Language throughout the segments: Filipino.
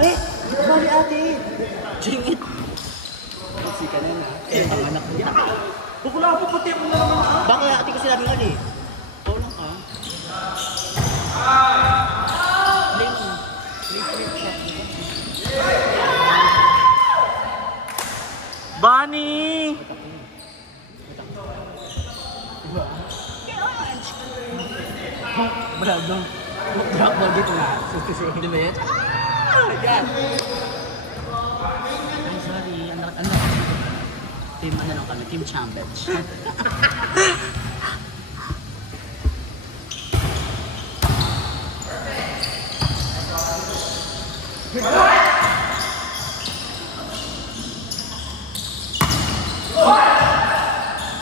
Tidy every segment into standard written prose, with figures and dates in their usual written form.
Eh! Mali ate! Jingit! Kasi ka na yun ha? Ang anak ko. Bukula ako pati ako na naman ha? Baka ate ko sinabi nga eh. Ikaw lang ka. Bunny! Bravo. Drop ball dito na. Hindi ba yan? Yan! Ay, sorry. Ano? Team ano lang kami? Team Champions.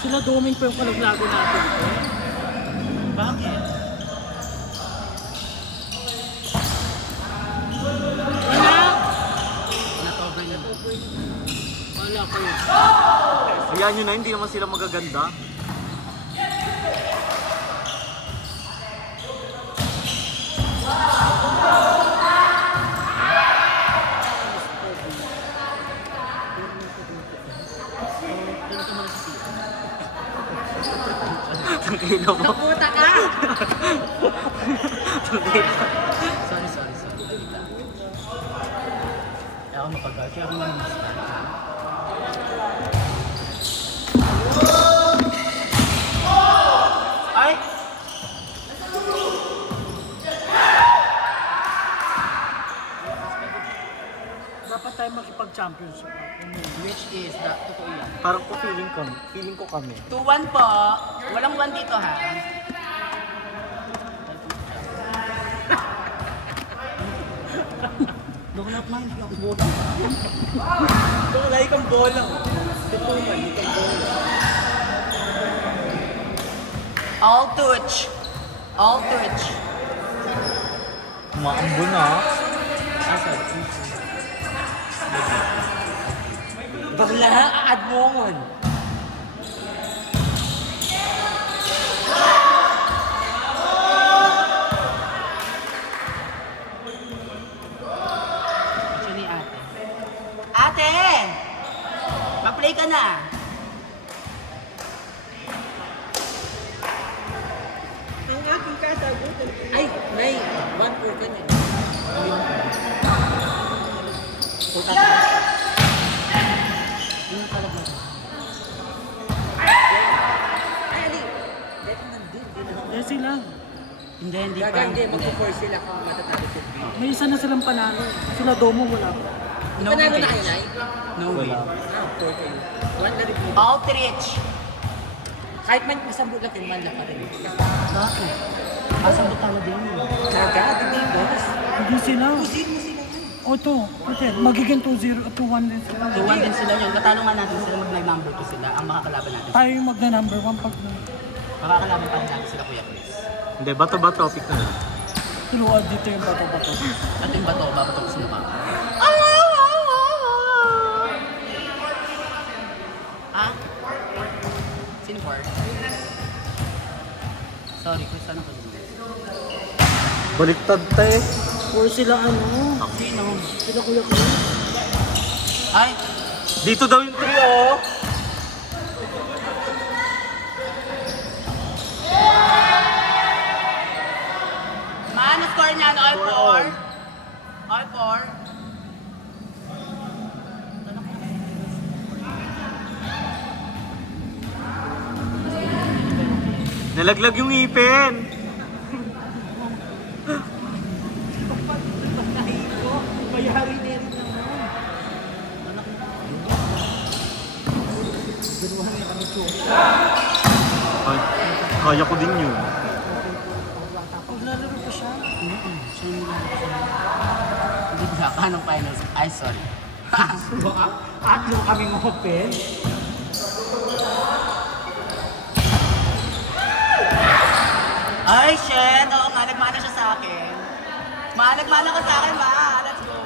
Sila doming pa yung kalaglago natin. Bakit? Na-cover na. Wala kayo. Hayaan nyo na, hindi naman sila magaganda. Tangkina mo. Naputa ka! Tangkina. Sorry. Kaya ako mapag-guard. Kaya ako manis. Ay! Dapat tayo makipag-championship. Which is that? Totoo yan. Parang ko feeling ko kami. 2-1 po. Walang 1 dito ha. Donut man, hindi ako bola. Wala ikang bola. Tutuman, ikang bola. All touch. All touch. Maambo na. Bakla, aad mo ngon. Actually, ate. Ate! Mag-play ka na. Ang aking kasagutan. Ay, may 1 for ganyan. Yung talaga. Ay, ali. Dito nandun. Yes, sila. Hindi pa. Gagandi, mag-force sila kung matatalo sa B. May isa na silang panalo. Sila Domo wala pa. No Panalo way. na kayo, Nay? No way. Wala. Ah, 4 kayo. 1 na rin po. All touch. Kahit man masambot lang kayo, man lang pa rin. Bakit? Masang talo din yun. Kagad, hindi, boss. Hindi sila. Pusin mo sila yan. O ito, okay. Magiging 2-0, 2-1 din sila. 2-1 din sila yun. Katalo nga natin sila mag-number 2 sila. Ang makakalaban natin. Tayo yung magna-number 1 pag Makakalaban pa rin natin sila, Kuya Chris. Hindi, bato-bato, pick na lang. tuluad dito yung bato-bato. At yung bato, babato ko sila pa. Ah? Sino for? Sorry, Chris, ano ko dun? Baliktad tayo. Or sila ano, Sino? sila Kuya Chris. Ay! Dito daw yung trio. Ano score niyan? All 4? All 4? Nalaglag yung ipin. Mayari na rin naman. Ganuhan na kami choke. Ay, kaya ko din yun. Maglalaro pa siya. Siya yung hindi ko saka ng finals. Ay, sorry. At yung kaming open. Ay, shit! Oo nga, nagmana siya sa akin. Nagmana ka sa akin, ma. Let's go.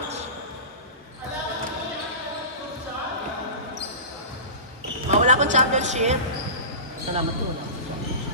Wala akong championship. Salamat po. Wala akong championship.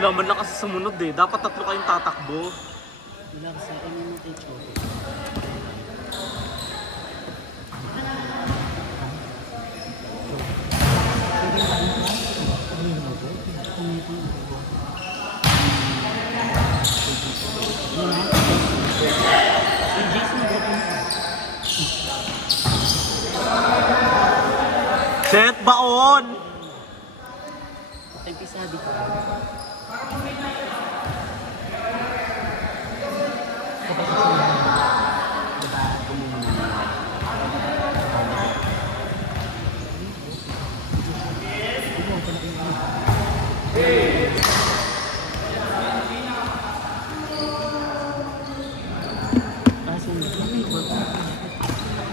Wala man lang kasi sumunod eh. Dapat 3 kayong tatakbo. Wala ka sa akin yung techo. Set baon! Tay pisado ko.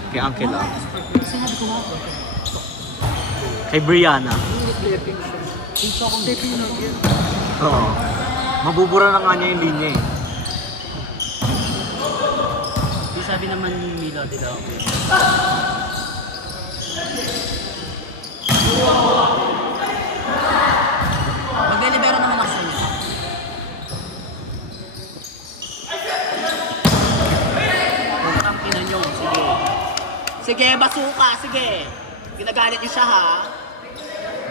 Kay Uncle lang. Sinabi ko nga. Kay Brianna. Dito akong taping na yun. Oo. Mabubura na nga niya yung linya eh. Di sabi naman ni Milo, di daw. Mag-delibero naman ako sa iyo. Huwag kang kinanyo. Sige. Sige, basuka. Sige. Ginagalit niyo siya ha.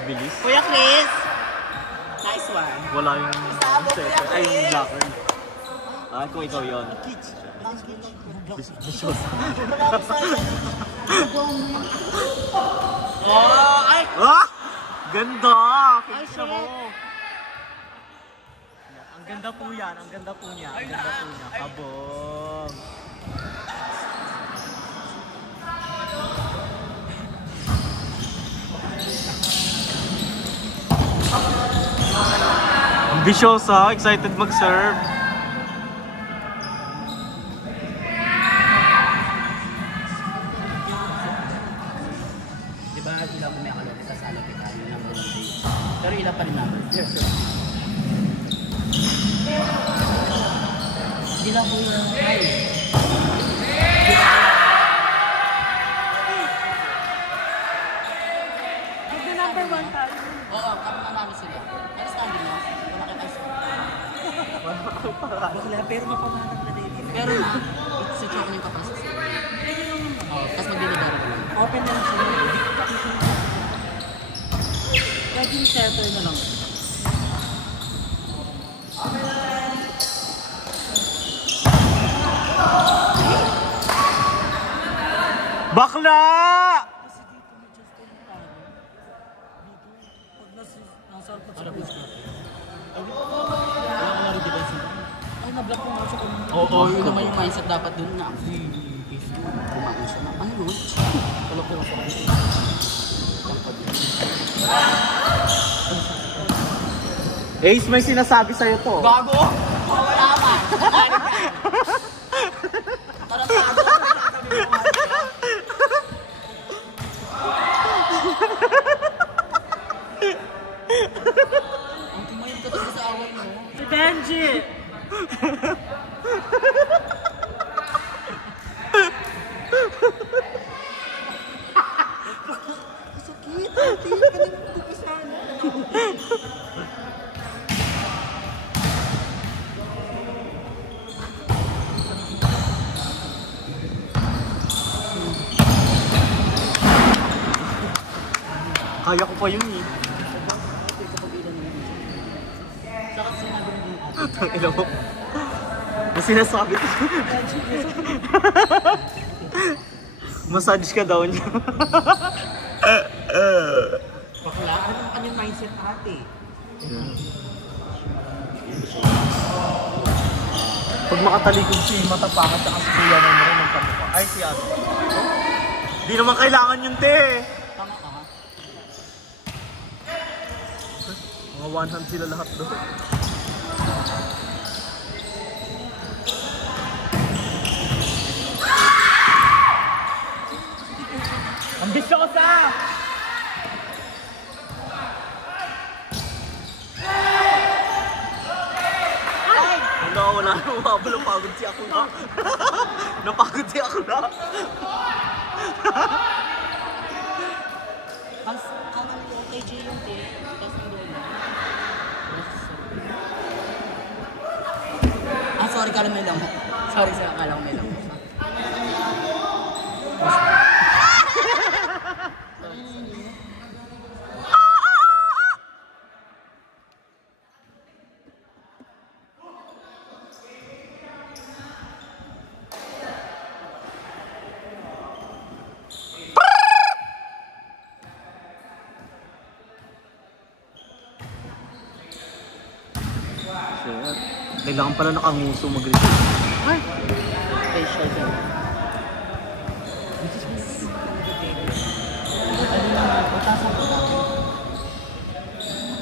Bilis. Kuya Chris. Nice one. Wala yung set. Ay, yung blocker. Ah, kung ikaw yun. Vicious. Oh, ay! Ah! Ganda! Ay, Kita mo. shit. Ang ganda po yan. Ang ganda po niya. Ang ganda po niya. Kabong. Ambisyosa, excited mag-serve. Di ba, ilang may kalot sa sala kita ng pero ilang pa rin namin. Yes, sir. Hindi lang po yung ay. Yung number 1 tayo. Oo, kapag nanalo sila. Ano standing mo? Wala kayo kayo. Bakla, pero mapamanag na din. Pero na, sa choke yung kapasok sila. Oo, tapos magdinadara ko lang. Open na lang sila. Pwede yung setter na lang. Bakla! Kasi dito may just yung taro. Dito, pag nasaan pa sa push natin. Wala ka na rin defensive. Ay, na-block ko nga siya kung... Oo, yun naman yung mindset dapat dun na. If kumain siya na. Ano nun? Wala ko lang sa akin. Ace, may sinasabi sa'yo to. Bago! Wala pa! Parang bago! Ang kumain ka talaga sa awal mo. Si Benji! Sakit! Hindi ka nang tupisan. Kaya ko pa yun eh. Saka sinabi mo yung Tangina mo. May sinasabi ko. Massage ka daw niya. bakla. Ano yung mindset ate? Pag makatalikod si matapakan sa kasi kuya na rin ng kamukha. Ay, si ate. Di naman kailangan yun, te. Tama ka ha? Mga one hand sila lahat doon. Ambisyosa! Wala na umabol. Napagod si ako na. Napagod si ako na. Ang OKJ yung tape, tapos nandun na. sorry, kala may lamok. Sorry sir, akala ko may lamok. Kailangan pala nakanguso mag-receive. Ay! Facial ka.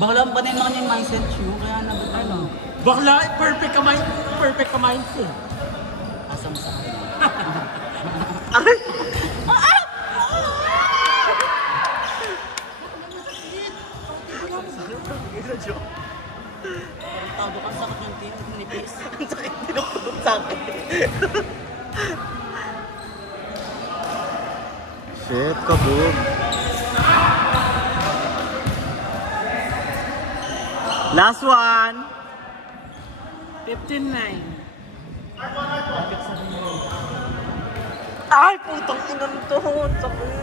Bakla pa na yung mga yung mindset nyo, kaya nabat ano. Bakla, perfect ka mindful. Asa mo sa akin. Tawag ka sakit yung team, nipis. Ang sakit tinutulog sa akin. Shit, kabog. Last one. 15-9. Ay, putang ina nito. Sakit.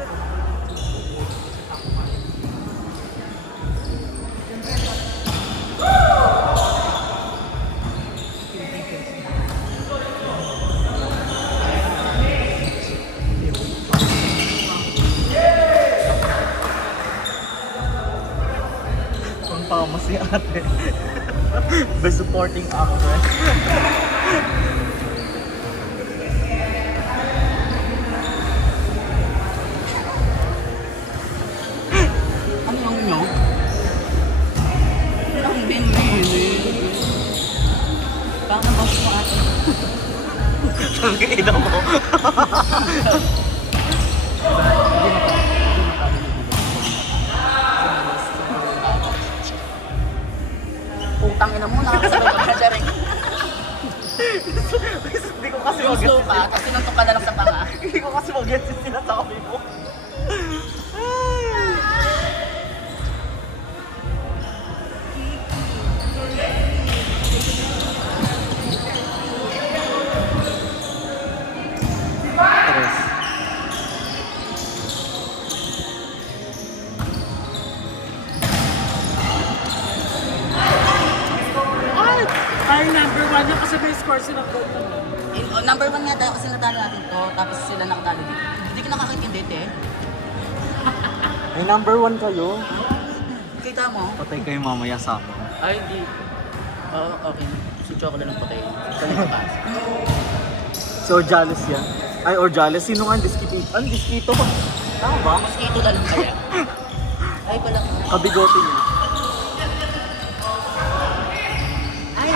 Ang pama si ate. Best supporting actress. Ano yung nyo? Ang binili. Parang boss mo ate. Ang ina mo. Putang ina mo, nakakasabay ka siya rin. Hindi ko kasi Yung slow mag-gets. ka, tapos sinuntok ka na lang sa panga. Hindi ko kasi mag-gets yung sinasabi mo. Tres. Ay, number 1 yung kasi may score sila goal. Number 1 nga tayo kasi natalo natin to, tapos sila nakatalo dito. Hindi ka nakakintindi, eh. May number 1 kayo. Kita mo? Patay kayo mamaya sa akin. Ay, hindi. Oo, okay. Si Choco na lang patay. Sabi ko pa. So, Orjales yan. Ay, Orjales. Sino nga ang Diskito? Ang Diskito ba? Tama ba? Mosquito na lang kaya. Ay, pala. Kabigote niya. Ay,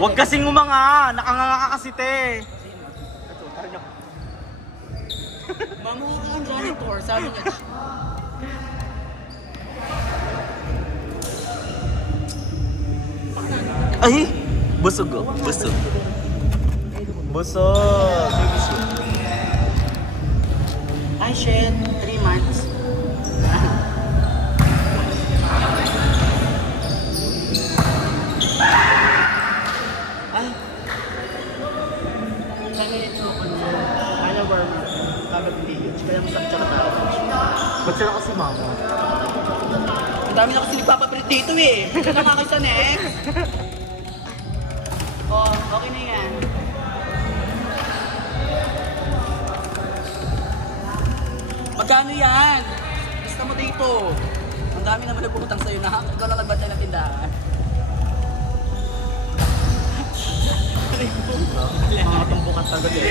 Huwag kasing umanga. Nakanganga ka kasi, te. mamuha ka ang janitor. Sabi niya. Ay! Busog oh. Busog. Busog. Ay, shit. 3 months. Ay. Kaya ito ako na. Alam mo, kabag village. Kaya masakit siya katapos. Ba't sila kasi mama? Ang dami na kasi nagpapapilit dito eh. Ito na nga kayo sa next. Oh, okay na yan. Magkano yan? Gusto mo dito. Ang dami naman nagpuputang sa'yo na ikaw lang nagbantay ng tindahan. Mga pambukat agad eh.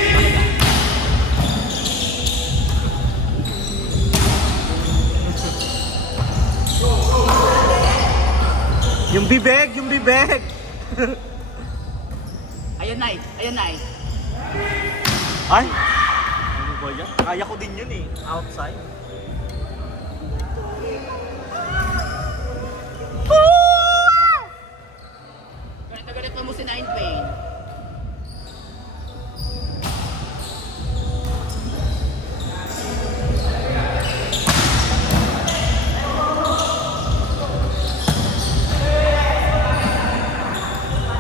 Yung bibig! Yung bibig! Ayan, Nay. Ayan, Nay. Ay! Ano ba yan? Kaya ko din yun eh. Outside. Galit na galit mo si Nine Pain.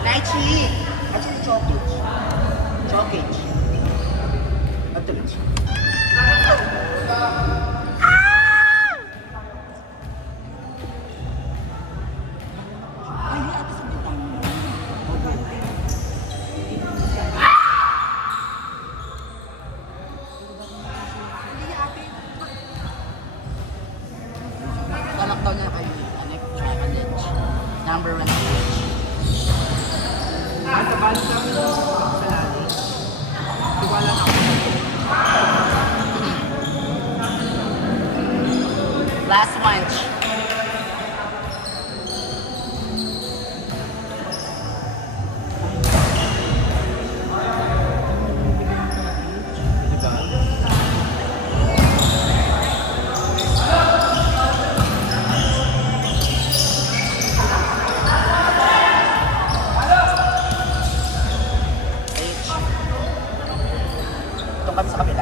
Night Chick! daw niya kay Anek Challenge. Number 1 stage. Sa balik namin sa lali. Tiwala na ako. Last match. Itong kami sa kapila.